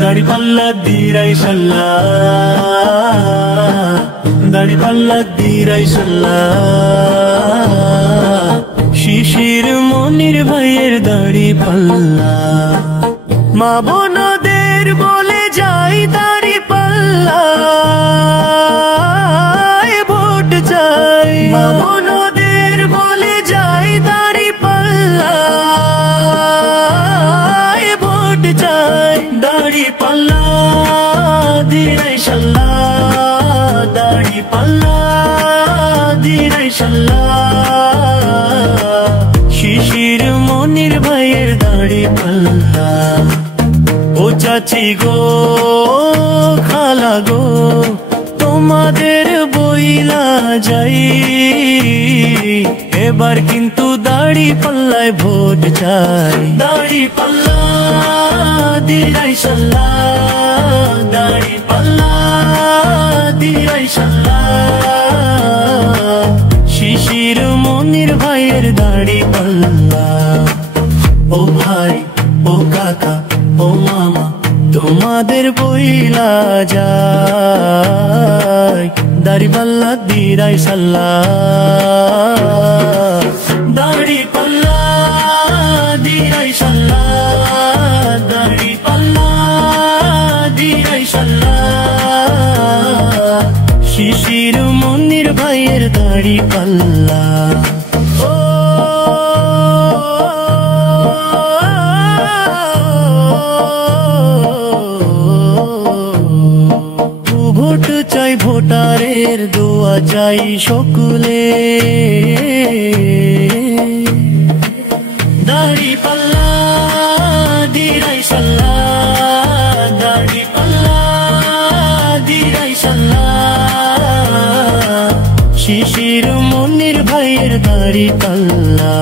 দাড়ি পাল্লা দিরাই সাল্লা, দাড়ি পাল্লা দিরাই সাল্লা। শিশির মনির ভাইয়ের দাড়ি পাল্লা, মা বোনদের বলে যাই দাড়ি পাল্লা ভোট চাই। মা বোনদের বলে যাই দাড়ি পাল্লা ভোট চাই। দাড়ি পাল্লা দিরাই সাল্লা, দাড়ি পাল্লা দিরাই সাল্লা। শিশির মনির ভাইয়ের দাড়ি পাল্লা। ও চাচি গো খালা গো তোমাদের বইলা যাই, এবার কিন্তু দাড়ি পাল্লায় ভোট চাই। দাড়ি পাল্লা দিরাই সাল্লা, দাড়ি পাল্লা দিরাই সাল্লা। শিশির মনির ভাইয়ের দাড়ি পাল্লা। ও ভাই ও কাকা ও মামা তোমাদের বইলা যাই, দাড়ি পাল্লা দিরাই সাল্লা। দাড়ি পাল্লা দিরাই সাল্লা, দাড়ি পাল্লা দিরাই সাল্লা। শিশির মনির ভাইয়ের দাড়ি পাল্লা। ভোট চাই ভোটারের দোয়া চাই সকলে, দাড়ি পাল্লা দিরাই সাল্লা, দাড়ি পাল্লা দিরাই সাল্লা। শিশির মনির ভাইয়ের দাড়ি পাল্লা।